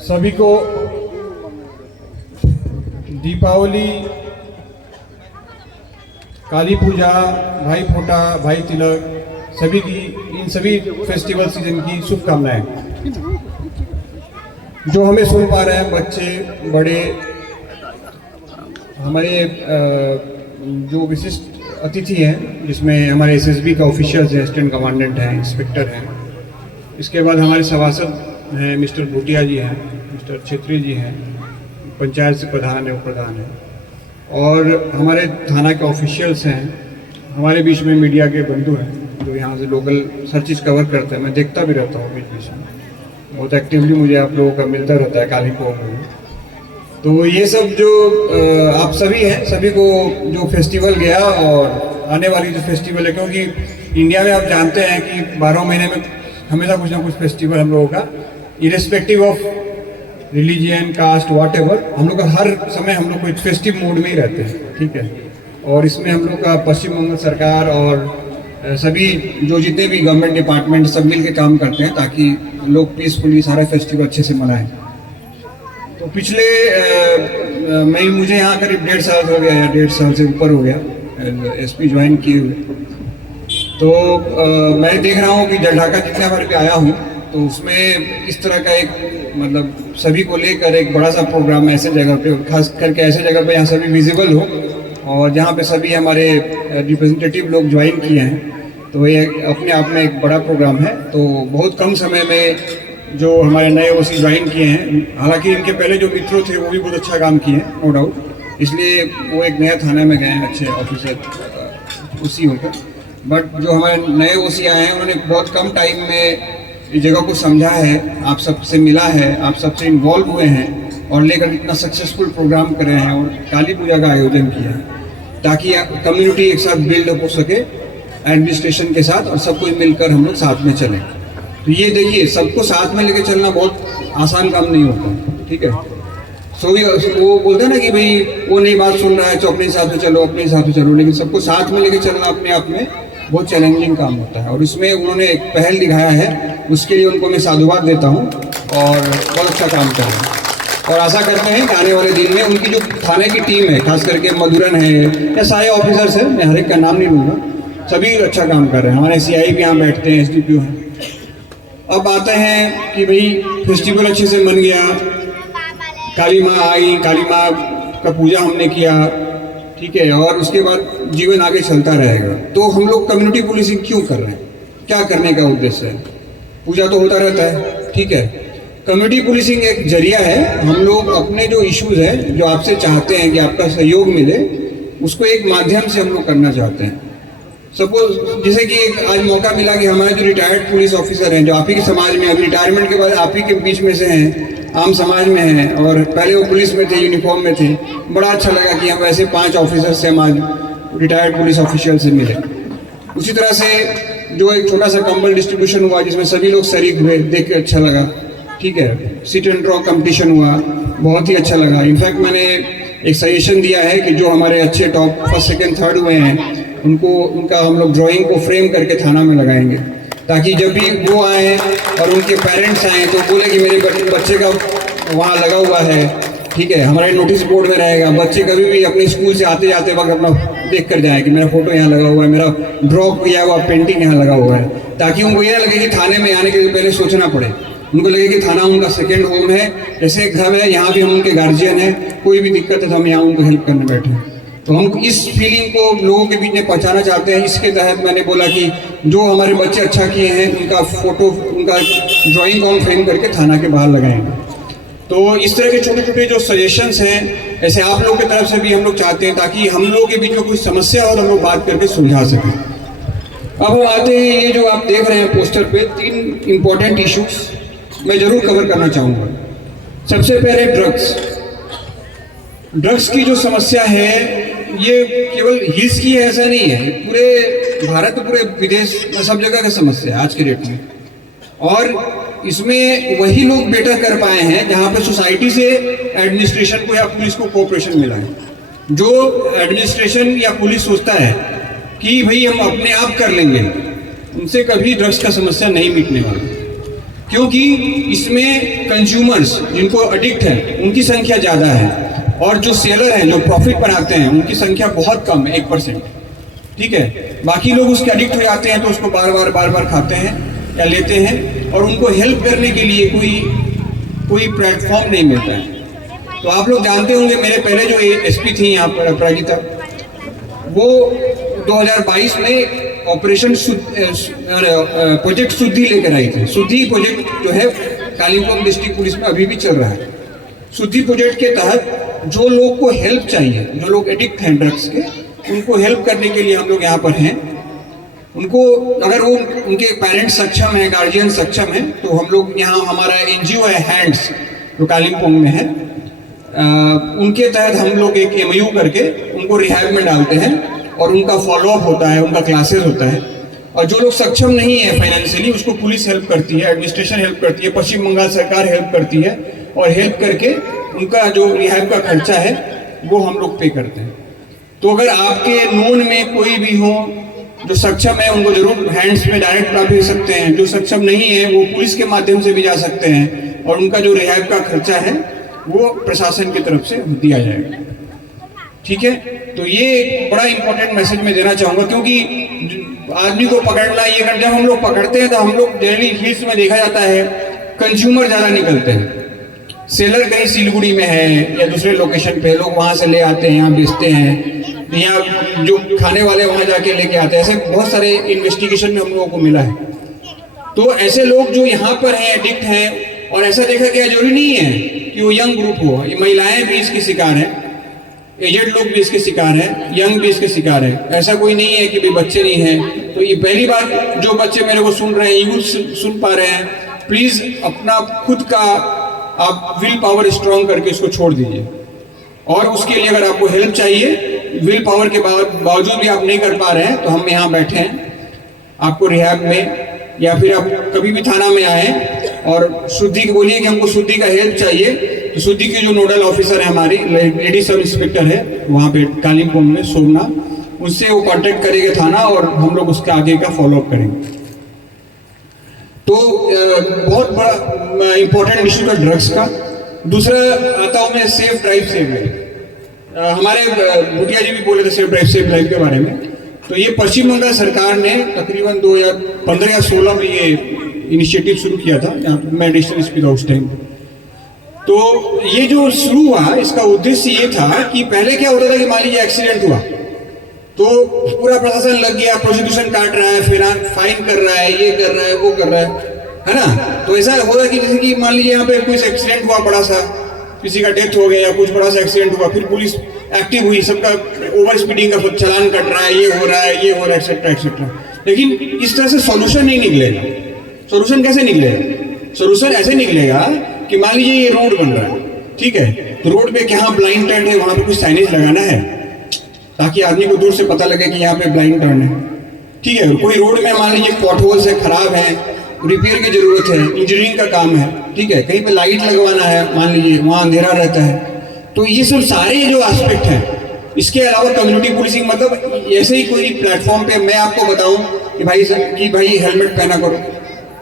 सभी को दीपावली, काली पूजा, भाई फोटा, भाई तिलक, सभी की इन सभी फेस्टिवल सीजन की शुभकामनाएं। जो हमें सुन पा रहे हैं बच्चे बड़े, हमारे जो विशिष्ट अतिथि हैं जिसमें हमारे एसएसबी का ऑफिशियल्स हैं, असिस्टेंट कमांडेंट हैं, इंस्पेक्टर हैं, इसके बाद हमारे सभासद हैं मिस्टर भूटिया जी हैं, मिस्टर छेत्री जी हैं, पंचायत से प्रधान है, उप प्रधान है, और हमारे थाना के ऑफिशियल्स हैं, हमारे बीच में मीडिया के बंधु हैं जो यहाँ से लोकल हर चीज़ कवर करते हैं। मैं देखता भी रहता हूँ बीच बीच में, बहुत एक्टिवली मुझे आप लोगों का मिलता रहता है काली पोंग में। तो ये सब जो आप सभी हैं, सभी को जो फेस्टिवल गया और आने वाली जो फेस्टिवल है, क्योंकि इंडिया में आप जानते हैं कि 12 महीने में हमेशा कुछ ना कुछ फेस्टिवल हम लोगों का, irrespective of religion, caste, whatever, हम लोग का हर समय हम लोग को फेस्टिव मूड में ही रहते हैं, ठीक है। और इसमें हम लोग का पश्चिम बंगाल सरकार और सभी जो जितने भी गवर्नमेंट डिपार्टमेंट सब मिल के काम करते हैं ताकि लोग पीसफुली सारा फेस्टिवल अच्छे से मनाएं। तो पिछले मुझे यहाँ करीब 1.5 साल हो गया, या 1.5 साल से ऊपर हो गया एसपी ज्वाइन किए हुए। तो मैं देख रहा हूँ कि जलढाका जितने बार भी आया हूँ तो उसमें इस तरह का एक मतलब सभी को लेकर एक बड़ा सा प्रोग्राम ऐसे जगह पे, खास करके ऐसे जगह पे जहाँ सभी विजिबल हो और जहाँ पे सभी हमारे रिप्रेजेंटेटिव लोग ज्वाइन किए हैं, तो ये अपने आप में एक बड़ा प्रोग्राम है। तो बहुत कम समय में जो हमारे नए ओसी ज्वाइन किए हैं, हालांकि इनके पहले जो मित्रों थे वो भी बहुत अच्छा काम किए हैं नो डाउट, इसलिए वो एक नया थाना में गए हैं अच्छे ऑफिसर ओसी होकर। बट जो हमारे नए ओसी आए हैं उन्होंने बहुत कम टाइम में इस जगह को समझा है, आप सबसे मिला है, आप सबसे इन्वॉल्व हुए हैं और लेकर इतना सक्सेसफुल प्रोग्राम कर रहे हैं और काली पूजा का आयोजन किया है ताकि कम्युनिटी एक साथ बिल्ड अप हो सके एडमिनिस्ट्रेशन के साथ और सब कोई मिलकर हम लोग साथ में चलें। तो ये देखिए, सबको साथ में लेकर चलना बहुत आसान काम नहीं होता, ठीक है। वो बोलते हैं ना कि भाई वो नई बात सुन रहा है तो अपने हिसाब से चलो, अपने हिसाब से चलो, लेकिन सबको साथ में लेकर चलना अपने आप में बहुत चैलेंजिंग काम होता है और इसमें उन्होंने एक पहल दिखाया है, उसके लिए उनको मैं साधुवाद देता हूँ और बहुत अच्छा काम कर रहे हैं। और आशा करते हैं कि आने वाले दिन में उनकी जो थाने की टीम है, खास करके मधुरन है या सारे ऑफिसर्स हैं, मैं हर एक का नाम नहीं लूँगा, सभी अच्छा काम कर रहे हैं। हमारे CI भी यहाँ बैठते हैं, SDPO हैं। अब आते हैं कि भाई फेस्टिवल अच्छे से मन गया, काली माँ आई, काली माँ का पूजा हमने किया, ठीक है, और उसके बाद जीवन आगे चलता रहेगा। तो हम लोग कम्युनिटी पुलिसिंग क्यों कर रहे हैं, क्या करने का उद्देश्य है? पूजा तो होता रहता है, ठीक है। कम्युनिटी पुलिसिंग एक जरिया है, हम लोग अपने जो इश्यूज है, जो आपसे चाहते हैं कि आपका सहयोग मिले, उसको एक माध्यम से हम लोग करना चाहते हैं। सपोज जैसे कि एक आज मौका मिला कि हमारे जो रिटायर्ड पुलिस ऑफिसर हैं, जो आप ही के समाज में अभी रिटायरमेंट के बाद आप ही के बीच में से हैं, आम समाज में हैं और पहले वो पुलिस में थे, यूनिफॉर्म में थे, बड़ा अच्छा लगा कि हम ऐसे 5 ऑफिसर से हम आज रिटायर्ड पुलिस ऑफिशियल से मिले। उसी तरह से जो एक छोटा सा कंबल डिस्ट्रीब्यूशन हुआ जिसमें सभी लोग शरीक हुए, देख के अच्छा लगा, ठीक है। सिट एंड ड्रॉ कंपटीशन हुआ, बहुत ही अच्छा लगा। इनफैक्ट मैंने एक सजेशन दिया है कि जो हमारे अच्छे टॉप 1st, 2nd, 3rd हुए हैं उनका हम लोग ड्राइंग को फ्रेम करके थाना में लगाएंगे ताकि जब भी वो आए और उनके पेरेंट्स आए तो बोले कि मेरे बच्चे का वहाँ लगा हुआ है, ठीक है, हमारे नोटिस बोर्ड में रहेगा। बच्चे कभी भी अपने स्कूल से आते जाते वक्त अपना देख कर जाए कि मेरा फोटो यहाँ लगा हुआ है, मेरा ड्रॉ किया हुआ पेंटिंग यहाँ लगा हुआ है, ताकि उनको ये ना लगे कि थाने में आने के पहले सोचना पड़े, उनको लगे कि थाना उनका सेकेंड होम है, जैसे घर है, यहाँ भी हम उनके गार्जियन हैं, कोई भी दिक्कत है तो हम यहाँ उनको हेल्प करने बैठे हैं। तो हम इस फीलिंग को लोगों के बीच में पहुँचाना चाहते हैं। इसके तहत मैंने बोला कि जो हमारे बच्चे अच्छा किए हैं उनका फोटो, उनका ड्राइंग को हम फ्रेम करके थाना के बाहर लगाएंगे। तो इस तरह के छोटे छोटे जो सजेशंस हैं, ऐसे आप लोगों की तरफ से भी हम लोग चाहते हैं ताकि हम लोगों के बीच में कोई समस्या हो तो हम लोग बात करके सुलझा सकें। अब हम आते हैं, ये जो आप देख रहे हैं पोस्टर पे 3 इंपॉर्टेंट इश्यूज मैं जरूर कवर करना चाहूँगा। सबसे पहले ड्रग्स की जो समस्या है ये केवल हिल्स की है ऐसा नहीं है, पूरे भारत, पूरे विदेश में सब जगह की समस्या है आज के डेट में। और इसमें वही लोग बेटर कर पाए हैं जहाँ पे सोसाइटी से एडमिनिस्ट्रेशन को या पुलिस को कोऑपरेशन मिला है। जो एडमिनिस्ट्रेशन या पुलिस सोचता है कि भाई हम अपने आप कर लेंगे, उनसे कभी ड्रग्स का समस्या नहीं मिटने वाला। क्योंकि इसमें कंज्यूमर्स जिनको एडिक्ट है उनकी संख्या ज़्यादा है और जो सेलर हैं जो प्रॉफिट बनाते हैं उनकी संख्या बहुत कम है, 1%। ठीक है, बाकी लोग उसके एडिक्ट हो जाते हैं तो उसको बार बार खाते हैं या लेते हैं और उनको हेल्प करने के लिए कोई प्लेटफॉर्म नहीं मिलता है। तो आप लोग जानते होंगे मेरे पहले जो एसपी थी यहाँ पर अपराजिता, वो 2022 में ऑपरेशन प्रोजेक्ट शुद्धि लेकर आई थी। शुद्धि प्रोजेक्ट जो है कालिम्पोंग डिस्ट्रिक्ट पुलिस में अभी भी चल रहा है। शुद्धि प्रोजेक्ट के तहत जो लोग को हेल्प चाहिए, जो लोग एडिक्ट हैं ड्रग्स के, उनको हेल्प करने के लिए हम लोग यहाँ पर हैं। उनको अगर वो उनके पेरेंट्स सक्षम हैं, गार्जियन सक्षम हैं, तो हम लोग यहाँ हमारा एनजीओ है हैंड्स जो कालिम्पोंग में है, उनके तहत हम लोग एक एमयू करके उनको रिहैब में डालते हैं और उनका फॉलोअप होता है, उनका क्लासेस होता है। और जो लोग सक्षम नहीं है फाइनेंशियली उसको पुलिस हेल्प करती है, एडमिनिस्ट्रेशन हेल्प करती है, पश्चिम बंगाल सरकार हेल्प करती है और हेल्प करके उनका जो रिहैब का खर्चा है वो हम लोग पे करते हैं। तो अगर आपके नोन में कोई भी हो जो सक्षम है उनको जरूर हैंड्स में डायरेक्ट आप भेज सकते हैं। जो सक्षम नहीं है वो पुलिस के माध्यम से भी जा सकते हैं और उनका जो रिहैब का खर्चा है वो प्रशासन की तरफ से दिया जाएगा। ठीक है, तो ये एक बड़ा इंपॉर्टेंट मैसेज मैं देना चाहूँगा, क्योंकि आदमी को पकड़ना ये कर, जब हम लोग पकड़ते हैं तो हम लोग जनरली हिल्स में देखा जाता है कंज्यूमर ज़्यादा निकलते हैं। सेलर कहीं सिलीगुड़ी में है या दूसरे लोकेशन पे, लोग वहाँ से ले आते हैं, यहाँ बेचते हैं, यहाँ जो खाने वाले वहाँ जाके लेके आते हैं। ऐसे बहुत सारे इन्वेस्टिगेशन में हम लोगों को मिला है। तो ऐसे लोग जो यहाँ पर हैं, एडिक्ट हैं, और ऐसा देखा गया जरूरी नहीं है कि वो यंग ग्रुप हो, ये महिलाएं भी इसके शिकार हैं, एजेड लोग भी इसके शिकार हैं, यंग भी इसके शिकार हैं। ऐसा कोई नहीं है कि भाई बच्चे नहीं हैं। तो ये पहली बात, जो बच्चे मेरे को सुन रहे हैं, यूथ सुन पा रहे हैं, प्लीज अपना खुद का आप विल पावर स्ट्रॉन्ग करके इसको छोड़ दीजिए। और उसके लिए अगर आपको हेल्प चाहिए, विल पावर के बावजूद भी आप नहीं कर पा रहे हैं, तो हम यहाँ बैठे हैं आपको रिहैब में, या फिर आप कभी भी थाना में आए और शुद्धि को बोलिए कि हमको शुद्धि का हेल्प चाहिए। तो शुद्धि की जो नोडल ऑफिसर है हमारी, लेडी सब इंस्पेक्टर है वहाँ पे कालिम्पोंग में, सोमना, उससे वो कांटेक्ट करेंगे थाना और हम लोग उसका आगे का फॉलोअप करेंगे। तो बहुत बड़ा इंपॉर्टेंट इशू था ड्रग्स का। दूसरा आता हूँ मैं सेफ ड्राइव सेव लाइफ। हमारे भूटिया जी भी बोले थे सेफ ड्राइव सेव लाइफ के बारे में। तो ये पश्चिम बंगाल सरकार ने तकरीबन 2015 या 16 में ये इनिशिएटिव शुरू किया था, जहाँ पर मैं एडिशनल एसपी था उस टाइम। तो ये जो शुरू हुआ, इसका उद्देश्य ये था कि पहले क्या होता था कि मान लीजिए एक्सीडेंट हुआ तो पूरा प्रशासन लग गया, प्रोसिक्यूशन काट रहा है, फिर फाइन कर रहा है, ये कर रहा है, वो कर रहा है ना। तो ऐसा होगा कि जैसे कि मान लीजिए यहाँ पे कोई एक्सीडेंट हुआ बड़ा सा, किसी का डेथ हो गया या कुछ बड़ा सा एक्सीडेंट हुआ, फिर पुलिस एक्टिव हुई, सबका ओवर स्पीडिंग का चालान कट रहा है, ये हो रहा है, ये हो रहा है, एक्सेट्रा एक्सेट्रा। लेकिन इस तरह से सोल्यूशन नहीं निकलेगा। सोल्यूशन कैसे निकलेगा? सोल्यूशन ऐसे निकलेगा कि मान लीजिए ये रोड बन रहा है, ठीक है, तो रोड पे कहाँ ब्लाइंड टर्न है वहां पे कुछ साइनेज लगाना है ताकि आदमी को दूर से पता लगे कि यहाँ पे ब्लाइंड टर्न है। ठीक है, कोई रोड में मान लीजिए पॉट होल्स है, खराब है, रिपेयर की जरूरत है, इंजीनियरिंग का काम है, ठीक है, कहीं पे लाइट लगवाना है, मान लीजिए वहाँ अंधेरा रहता है। तो ये सब सारे जो एस्पेक्ट हैं, इसके अलावा कम्युनिटी पुलिसिंग, मतलब ऐसे ही कोई प्लेटफॉर्म पे मैं आपको बताऊं कि भाई हेलमेट पहना करो,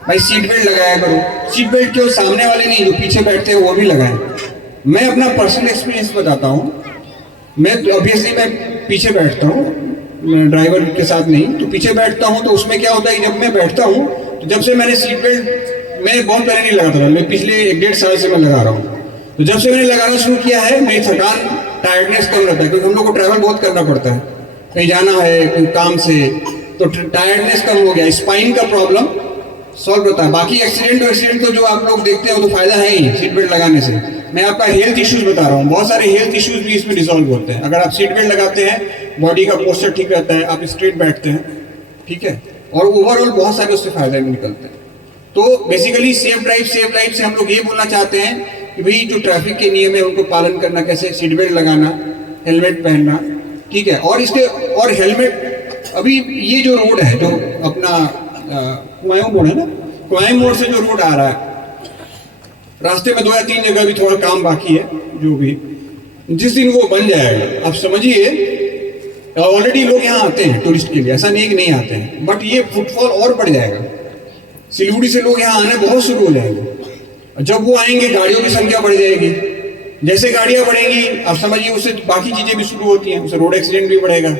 भाई सीट बेल्ट लगाया करो। सीट बेल्ट क्यों? सामने वाले नहीं, जो पीछे बैठते हैं वो भी लगाएं। मैं अपना पर्सनल एक्सपीरियंस बताता हूँ। मैं ऑब्वियसली मैं पीछे बैठता हूँ, ड्राइवर के साथ नहीं, तो पीछे बैठता हूँ। तो उसमें क्या होता है कि जब मैं बैठता हूँ, तो जब से मैंने सीट बेल्ट मैं बहुत पहले नहीं लगाता था, मैं पिछले 1-1.5 साल से मैं लगा रहा हूँ। तो जब से मैंने लगाना शुरू किया है, मेरी थकान, टायर्डनेस कम रहता है, क्योंकि हम लोग को ट्रैवल बहुत करना पड़ता है, कहीं जाना है कहीं काम से, तो टायर्डनेस कम हो गया, स्पाइन का प्रॉब्लम सॉल्व होता है। बाकी एक्सीडेंट तो जो आप लोग देखते हो तो फायदा है ही सीट बेल्ट लगाने से। मैं आपका हेल्थ इश्यूज बता रहा हूँ, बहुत सारे हेल्थ इश्यूज भी इसमें रिजॉल्व होते हैं। अगर आप सीट बेल्ट लगाते हैं, बॉडी का पोस्चर ठीक रहता है, आप स्ट्रेट बैठते हैं, ठीक है, और ओवरऑल बहुत सारे उससे फायदे निकलते हैं। तो basically safe drive save life से हम लोग ये बोलना चाहते हैं कि भाई जो ट्रैफिक के नियम है उनको पालन करना, कैसे सीट बेल्ट लगाना, हेलमेट पहनना, ठीक है। और इसके और हेलमेट, अभी ये जो रोड है, जो अपना कुआयों मोड़ है ना, कुआयों मोड़ से जो रोड आ रहा है, रास्ते में 2 या 3 जगह भी थोड़ा काम बाकी है, जो भी जिस दिन वो बन जाएगा, आप समझिए ऑलरेडी लोग यहाँ आते हैं टूरिस्ट के लिए, ऐसा नहीं कि नहीं आते हैं, बट ये फुटफॉल और बढ़ जाएगा। सिलीगुड़ी से लोग यहाँ आने बहुत शुरू हो जाएंगे। जब वो आएंगे गाड़ियों की संख्या बढ़ जाएगी, जैसे गाड़ियां बढ़ेंगी आप समझिए उससे बाकी चीजें भी शुरू होती हैं, उससे रोड एक्सीडेंट भी बढ़ेगा,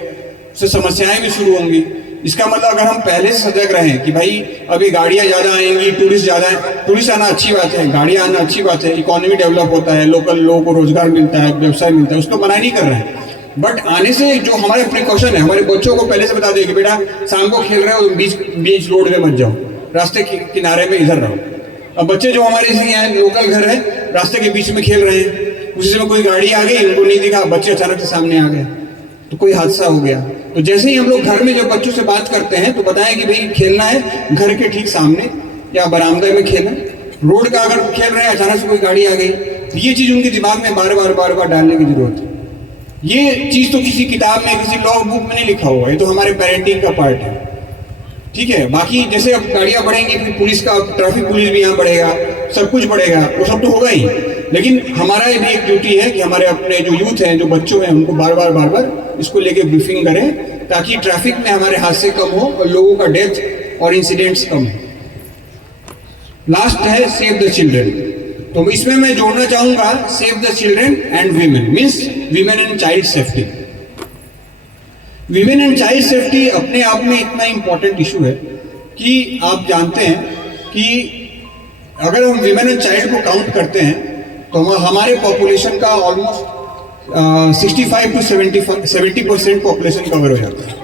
उससे समस्याएं भी शुरू होंगी। इसका मतलब अगर हम पहले से सजग रहें कि भाई अभी गाड़ियां ज्यादा आएंगी, टूरिस्ट ज्यादा है, टूरिस्ट आना अच्छी बात है, गाड़ियां आना अच्छी बात है, इकोनॉमी डेवलप होता है, लोकल लोगों को रोजगार मिलता है, व्यवसाय मिलता है, उसको मना नहीं कर रहे हैं। बट आने से जो हमारे प्रिकॉशन है, हमारे बच्चों को पहले से बता दें कि बेटा शाम को खेल रहे हो बीच रोड में मत जाओ, रास्ते किनारे में इधर रहो। अब बच्चे जो हमारे यहाँ लोकल घर है रास्ते के बीच में खेल रहे हैं, उसी समय कोई गाड़ी आ गई, उनको नहीं दिखा, बच्चे अचानक से सामने आ गए तो कोई हादसा हो गया। तो जैसे ही हम लोग घर में जब बच्चों से बात करते हैं तो बताएं कि भाई खेलना है घर के ठीक सामने या बरामदे में खेलें। रोड का अगर खेल रहे हैं अचानक से कोई गाड़ी आ गई, तो ये चीज उनके दिमाग में बार बार डालने की जरूरत है। ये चीज तो किसी किताब में किसी लॉग बुक में नहीं लिखा हुआ है, ये तो हमारे पेरेंटिंग का पार्ट है, ठीक है। बाकी जैसे अब गाड़ियां बढ़ेंगी फिर पुलिस का ट्रैफिक पुलिस भी यहाँ बढ़ेगा, सब कुछ बढ़ेगा, वो सब तो होगा ही। लेकिन हमारा भी एक ड्यूटी है कि हमारे अपने जो यूथ हैं, जो बच्चों हैं, उनको बार बार इसको लेके ब्रीफिंग करें ताकि ट्रैफिक में हमारे हादसे कम हो और लोगों का डेथ और इंसिडेंट्स कम हो। लास्ट है सेव द चिल्ड्रन, तो इसमें मैं जोड़ना चाहूंगा save the children and women, means women and child safety. Women and child safety अपने आप में इतना इंपॉर्टेंट इशू है कि आप जानते हैं कि अगर हम वीमेन एंड चाइल्ड को काउंट करते हैं तो हमारे पॉपुलेशन का ऑलमोस्ट 65 to 70% पॉपुलेशन कवर हो जाता है।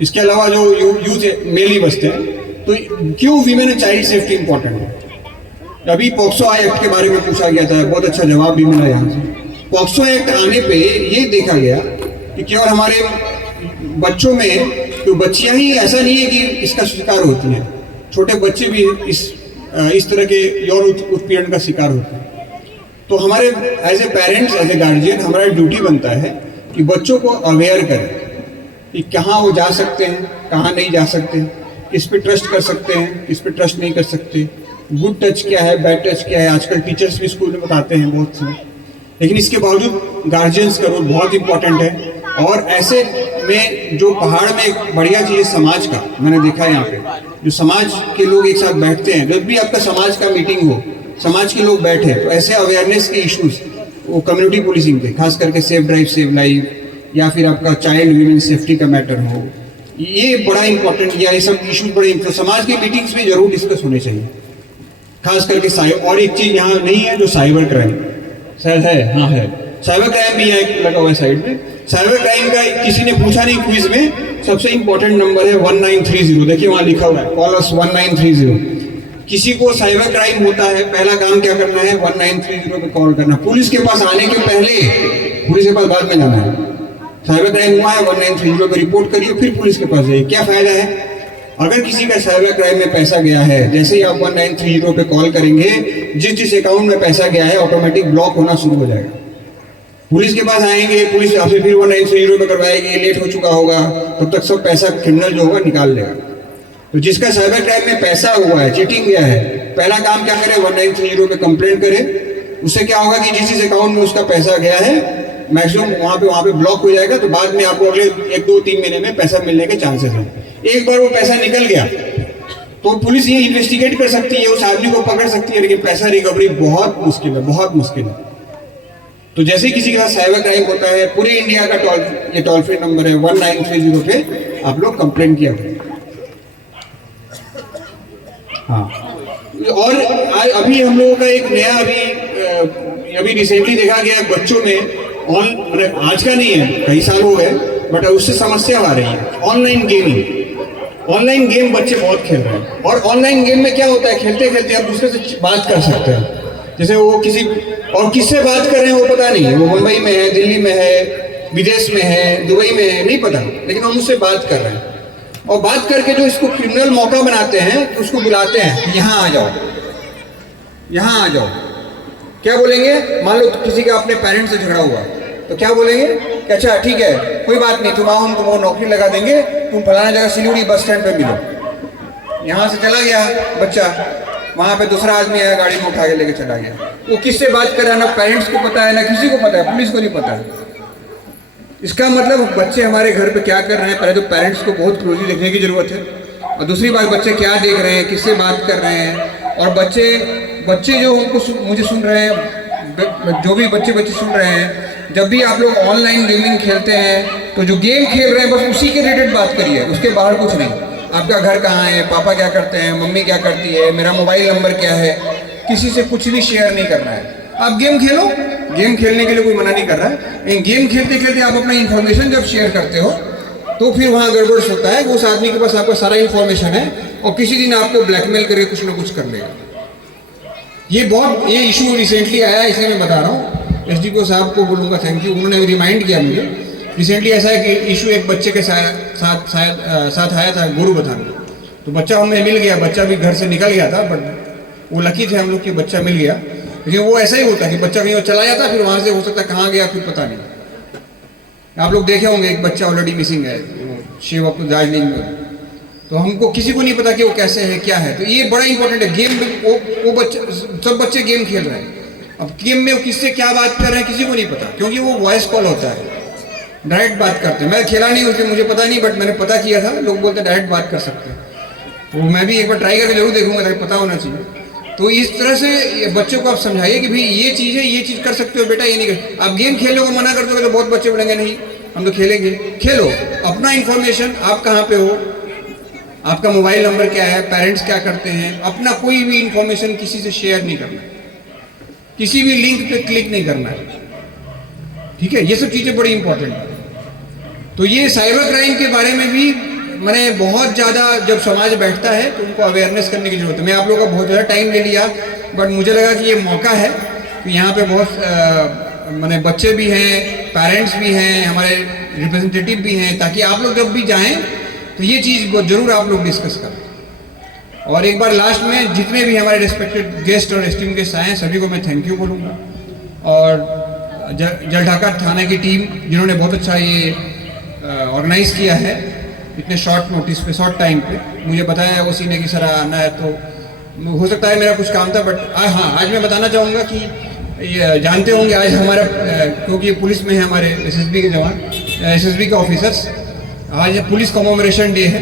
इसके अलावा जो यूथ मेल ही बचते हैं। तो क्यों women and child safety important है? अभी पॉक्सो एक्ट के बारे में पूछा गया था, बहुत अच्छा जवाब भी मिला यहाँ से। पॉक्सो एक्ट आने पे ये देखा गया कि केवल हमारे बच्चों में तो बच्चियां ही, ऐसा नहीं है कि इसका शिकार होती हैं, छोटे बच्चे भी इस तरह के यौन उत्पीड़न का शिकार होते हैं। तो हमारे as a parents, as a guardian, हमारा ड्यूटी बनता है कि बच्चों को अवेयर करें कि कहाँ वो जा सकते हैं, कहाँ नहीं जा सकते, किस पे ट्रस्ट कर सकते हैं, किस पे ट्रस्ट नहीं कर सकते, गुड टच क्या है, बैड टच क्या है। आजकल टीचर्स भी स्कूल में बताते हैं बहुत से, लेकिन इसके बावजूद गार्जियंस का रोल बहुत इंपॉर्टेंट है। और ऐसे में जो पहाड़ में एक बढ़िया चीज़ है समाज का, मैंने देखा है यहाँ पे जो समाज के लोग एक साथ बैठते हैं, जब भी आपका समाज का मीटिंग हो, समाज के लोग बैठे तो ऐसे अवेयरनेस के इश्यूज, वो कम्युनिटी पुलिसिंग पे खास करके सेफ ड्राइव सेव लाइफ या फिर आपका चाइल्ड वीमेन सेफ्टी का मैटर हो, ये बड़ा इंपॉर्टेंट, या ये सब इश्यूज बड़े तो समाज की मीटिंग्स में जरूर डिस्कस होने चाहिए, खास करके और एक चीज यहाँ नहीं है जो साइबर क्राइम शायद है, हाँ है, साइबर क्राइम भी यहाँ लगा हुआ है साइड में। साइबर क्राइम का किसी ने पूछा नहीं क्विज में, सबसे इंपॉर्टेंट नंबर है 1930, देखिए वहां लिखा हुआ है कॉल अस 1930। किसी को साइबर क्राइम होता है, पहला काम क्या करना है, 1930 पे कॉल करना। पुलिस के पास आने के पहले, पुलिस के पास बाद में जाना है। साइबर क्राइम हुआ है 1930 पे रिपोर्ट करिए, फिर पुलिस के पास जाइए। क्या फायदा है? अगर किसी का साइबर क्राइम में पैसा गया है, जैसे ही आप 1930 पे कॉल करेंगे, जिस अकाउंट में पैसा गया है ऑटोमेटिक ब्लॉक होना शुरू हो जाएगा। पुलिस के पास आएंगे, पुलिस आपसे फिर 1930 पे करवाएगी, लेट हो चुका होगा, तब तक सब पैसा क्रिमिनल जो होगा निकाल लेगा। तो जिसका साइबर क्राइम में पैसा हुआ है, चीटिंग गया है, पहला काम क्या करे, 1930 पे कंप्लेंट करे। उससे क्या होगा कि जिस अकाउंट में उसका पैसा गया है मैक्सिमम वहाँ पे ब्लॉक हो जाएगा। तो बाद में आपको अगले 1-2-3 महीने में पैसा मिलने के चांसेस हैं। एक बार वो पैसा निकल गया तो पुलिस ये इन्वेस्टिगेट कर सकती है, उस आदमी को पकड़ सकती है, लेकिन पैसा रिकवरी बहुत मुश्किल है, बहुत मुश्किल है। तो जैसे किसी के साथ साइबर क्राइम होता है, पूरे इंडिया का ये टोल फ्री नंबर है 1930 पे आप लोग कंप्लेंट किया करें। हाँ, और अभी हम लोगों का एक नया अभी रिसेंटली देखा गया बच्चों में आज का नहीं है, कई साल हो गए, बट उससे समस्या आ रही है ऑनलाइन गेमिंग। ऑनलाइन गेम बच्चे बहुत खेल रहे हैं, और ऑनलाइन गेम में क्या होता है, खेलते खेलते आप दूसरे से बात कर सकते हैं। जैसे वो किसी और किससे बात कर रहे हैं वो पता नहीं है, वो मुंबई में है, दिल्ली में है, विदेश में है, दुबई में है, नहीं पता, लेकिन हम उससे बात कर रहे हैं। और बात करके जो इसको क्रिमिनल मौका बनाते हैं, तो उसको बुलाते हैं, यहाँ आ जाओ, यहाँ आ जाओ। क्या बोलेंगे? मान लो किसी का अपने पेरेंट्स से झगड़ा हुआ, तो क्या बोलेंगे कि अच्छा ठीक है, कोई बात नहीं, तुम आओ, हम तुमको नौकरी लगा देंगे, तुम फलाना जगह सिलीगुड़ी बस स्टैंड पे मिलो। यहाँ से चला गया बच्चा, वहाँ पे दूसरा आदमी आया, गाड़ी में उठा के लेके चला गया। वो किससे बात कर रहा है, ना पेरेंट्स को पता है, ना किसी को पता है, पुलिस को नहीं पता है। इसका मतलब बच्चे हमारे घर पे क्या कर रहे हैं, पहले तो पेरेंट्स को बहुत क्लोजली देखने की जरूरत है। और दूसरी बात बच्चे क्या देख रहे हैं, किससे बात कर रहे हैं, और बच्चे जो हमको मुझे सुन रहे हैं, जो भी बच्चे सुन रहे हैं, जब भी आप लोग ऑनलाइन गेमिंग खेलते हैं तो जो गेम खेल रहे हैं बस उसी के रिलेटेड बात करिए, उसके बाहर कुछ नहीं। आपका घर कहाँ है, पापा क्या करते हैं, मम्मी क्या करती है, मेरा मोबाइल नंबर क्या है, किसी से कुछ भी शेयर नहीं करना है। आप गेम खेलो, गेम खेलने के लिए कोई मना नहीं कर रहा है, लेकिन गेम खेलते खेलते आप अपना इन्फॉर्मेशन जब शेयर करते हो तो फिर वहाँ गड़बड़ होता है। उस आदमी के पास आपका सारा इन्फॉर्मेशन है और किसी दिन आपको ब्लैकमेल करके कुछ ना कुछ कर लेगा। ये इशू रिसेंटली आया, इसलिए मैं बता रहा हूँ। एसडीपीओ साहब को बोलूँगा थैंक यू, उन्होंने रिमाइंड किया मुझे। रिसेंटली ऐसा है कि इशू एक बच्चे के साथ आया था गुरु बताने, तो बच्चा हमें मिल गया, बच्चा भी घर से निकल गया था, बट वो लकी थे हम लोग कि बच्चा मिल गया। लेकिन वो ऐसा ही होता है कि बच्चा कहीं और चला जाता, फिर वहाँ से हो सकता है कहाँ गया फिर पता नहीं। आप लोग देखे होंगे एक बच्चा ऑलरेडी मिसिंग है शिव दार्जिलिंग में, तो हमको किसी को नहीं पता कि वो कैसे है क्या है। तो ये बड़ा इंपॉर्टेंट है। गेम वो बच्चे, सब बच्चे गेम खेल रहे हैं, अब गेम में वो किससे क्या बात कर रहे हैं किसी को नहीं पता, क्योंकि वो वॉइस कॉल होता है, डायरेक्ट बात करते हैं। मैं खेला नहीं उसके, मुझे पता नहीं, बट मैंने पता किया था, लोग बोलते हैं डायरेक्ट बात कर सकते हैं। तो मैं भी एक बार ट्राई करके जरूर देखूंगा, ताकि पता होना चाहिए। तो इस तरह से बच्चों को आप समझाइए कि भाई ये चीज़ है, ये चीज़ कर सकते हो बेटा, ये नहीं कर। आप गेम खेलने को मना कर दोगे तो बहुत बच्चे बोलेंगे नहीं हम तो खेलेंगे। खेलो, अपना इन्फॉर्मेशन, आप कहाँ पे हो, आपका मोबाइल नंबर क्या है, पेरेंट्स क्या करते हैं, अपना कोई भी इंफॉर्मेशन किसी से शेयर नहीं करना, किसी भी लिंक पे क्लिक नहीं करना है, ठीक है। ये सब चीज़ें बड़ी इंपॉर्टेंट है। तो ये साइबर क्राइम के बारे में भी मैंने बहुत ज़्यादा, जब समाज बैठता है तो उनको अवेयरनेस करने की जरूरत है। मैं आप लोगों का बहुत ज़्यादा टाइम ले लिया, बट मुझे लगा कि ये मौका है कि यहाँ पे बहुत मैंने बच्चे भी हैं, पेरेंट्स भी हैं, हमारे रिप्रेजेंटेटिव भी हैं, ताकि आप लोग जब भी जाएं तो ये चीज़ जरूर आप लोग डिस्कस करें। और एक बार लास्ट में जितने भी हमारे रिस्पेक्टेड गेस्ट और एस्टीम गेस्ट आए हैं सभी को मैं थैंक यू बोलूँगा, और जलढाका थाने की टीम जिन्होंने बहुत अच्छा ये ऑर्गेनाइज किया है इतने शॉर्ट नोटिस पे, शॉर्ट टाइम पे। मुझे बताया उसी ने कि सर आना है, तो हो सकता है मेरा कुछ काम था, बट हाँ आज मैं बताना चाहूँगा कि ये जानते होंगे आज हमारा क्योंकि पुलिस में है हमारे एसएसबी के जवान, एसएसबी के ऑफिसर्स, आज पुलिस कमेमोरेशन डे है।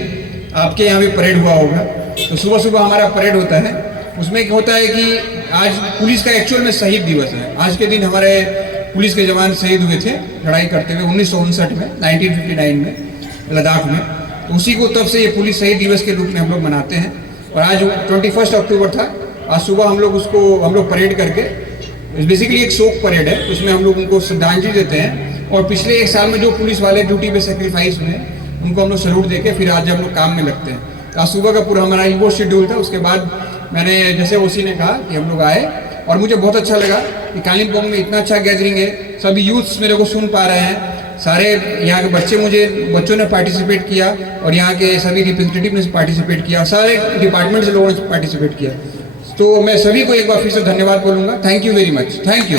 आपके यहाँ भी परेड हुआ होगा, तो सुबह सुबह हमारा परेड होता है। उसमें क्या होता है कि आज पुलिस का एक्चुअल में शहीद दिवस है। आज के दिन हमारे पुलिस के जवान शहीद हुए थे लड़ाई करते हुए 1959 में, 1959 में लद्दाख में। तो उसी को तब से ये पुलिस शहीद दिवस के रूप में हम लोग मनाते हैं। और आज 21 अक्टूबर था, आज सुबह हम लोग परेड करके, बेसिकली एक शोक परेड है, उसमें हम लोग उनको श्रद्धांजलि देते हैं। और पिछले एक साल में जो पुलिस वाले ड्यूटी पे सेक्रीफाइस हुए उनको हम लोग सैल्यूट देके फिर आज हम लोग काम में लगते हैं। तो आज सुबह का पूरा हमारा वो शेड्यूल था। उसके बाद मैंने जैसे ओसी ने कहा कि हम लोग आए, और मुझे बहुत अच्छा लगा कि कालिम्पोंग में इतना अच्छा गैदरिंग है, सभी यूथ्स मेरे को सुन पा रहे हैं, सारे यहाँ के बच्चों ने पार्टिसिपेट किया, और यहाँ के सभी रिप्रेजेंटेटिव ने पार्टिसिपेट किया, सारे डिपार्टमेंट से लोगों ने पार्टिसिपेट किया। तो मैं सभी को एक बार फिर से धन्यवाद बोलूँगा। Thank you very much, thank you.